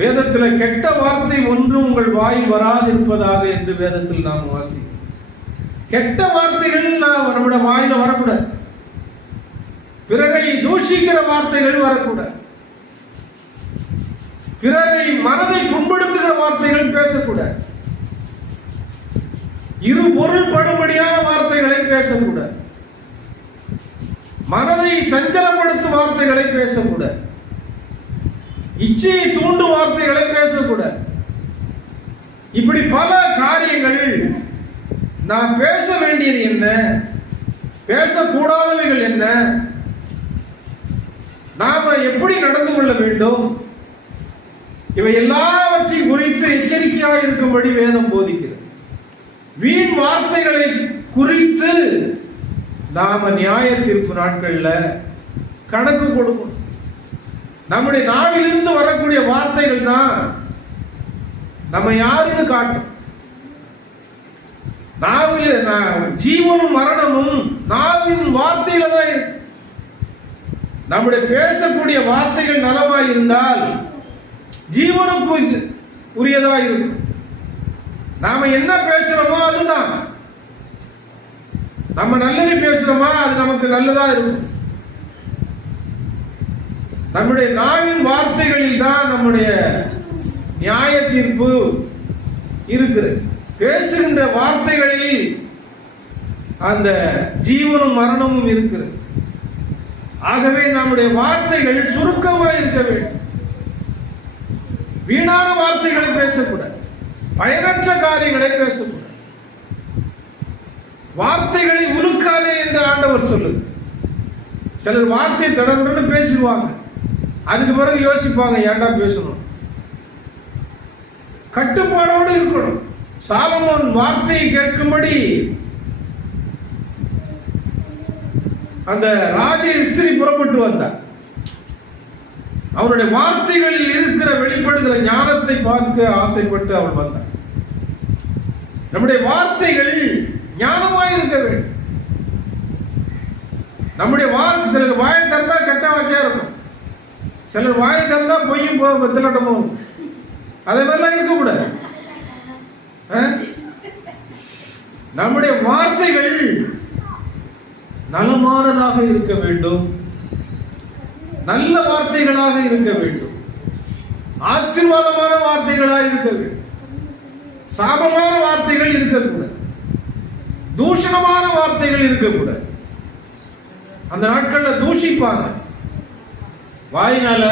வேதத்தில் கெட்ட வார்த்தை ஒன்று உங்கள் வாய் வராதிருப்பதாக என்று வேதத்தில் நாம் வாசிக்கிறோம். கெட்ட வார்த்தைகள் நம்முடைய வாயில வரக்கூடாது. பிறரை தூஷிக்கிற வார்த்தைகள் வரக்கூடாது. பிறரை மனதை புண்படுத்துகிற வார்த்தைகள் பேசக்கூடாது. இரு பொருள் படும்படியான வார்த்தைகளை பேசக்கூடாது. மனதை சஞ்சலப்படுத்தும் வார்த்தைகளை பேசக்கூடாது. இச்சையை தூண்டும் வார்த்தைகளை பேசக்கூடாது. இப்படி பல காரியங்கள் நாம் பேச வேண்டியது என்ன, பேசக்கூடாதவைகள் என்ன, நாம எப்படி நடந்து கொள்ள வேண்டும், இவை எல்லாவற்றையும் குறித்து எச்சரிக்கையாக இருக்கும்படி வேதம் போதிக்கிறது. வீண் வார்த்தைகளை குறித்து நாம நியாய தீர்ப்பு நாட்கள்ல கணக்கு கொடுக்கணும். நம்முடைய நாவிலிருந்து வரக்கூடிய வார்த்தைகள் தான் நம்ம யாருன்னு காட்டும். நாவில் ஜீவனும் மரணமும் நாவின் வார்த்தையில தான் இருக்கு. நம்முடைய பேசக்கூடிய வார்த்தைகள் நலமாய் இருந்தால் ஜீவனுக்கு உரியதா இருக்கும். நாம என்ன பேசுறோமோ அதுதான். நம்ம நல்லதை பேசுறோமா அது நமக்கு நல்லதா இருக்கும். நம்முடைய நாவின் வார்த்தைகளில் தான் நம்முடைய நியாய தீர்ப்பு இருக்கிறது. பேசுகின்ற வார்த்தைகளில் அந்த ஜீவனும் மரணமும் இருக்கிறது. ஆகவே நம்முடைய வார்த்தைகள் சுருக்கமாக இருக்க வேண்டும். வீணான வார்த்தைகளை பேசக்கூடாது. பயனற்ற காரியங்களை பேசக்கூடாது. வார்த்தைகளை உலுக்காதே என்று ஆண்டவர் சொல்லுது. சிலர் வார்த்தை தடவுன்னு பேசிடுவாங்க, அதுக்கு பிறகு யோசிப்பாங்க ஏன்டா பேசணும். கட்டுப்பாடோடு இருக்கணும். சாலமோன் வார்த்தையை கேட்கும்படி அந்த ராஜ ஸ்திரீ புறப்பட்டு வந்தார். அவருடைய வார்த்தைகளில் இருக்கிற வெளிப்படுகிற ஞானத்தை பார்க்க ஆசைப்பட்டு அவள் வந்தார். நம்முடைய வார்த்தைகள் ஞானமாய் இருக்க வேண்டும். நம்முடைய வார்த்தை, சிலர் வாயை திறந்தா கெட்ட வார்த்தையா இருக்கும், சிலர் வாயை திறந்தா பொய்யும் திலட்டமும், அதே மாதிரிலாம் இருக்கக்கூடாது. நம்முடைய வார்த்தைகள் நலமானதாக இருக்க வேண்டும், நல்ல வார்த்தைகளாக இருக்க வேண்டும், ஆசீர்வாதமான வார்த்தைகளாக இருக்க வேண்டும். சாபமான வார்த்தைகள் இருக்கக்கூடாது, தூஷணமான வார்த்தைகள் இருக்கக்கூடாது. அந்த நாட்கள்ல தூஷிப்பாங்க, வாயினால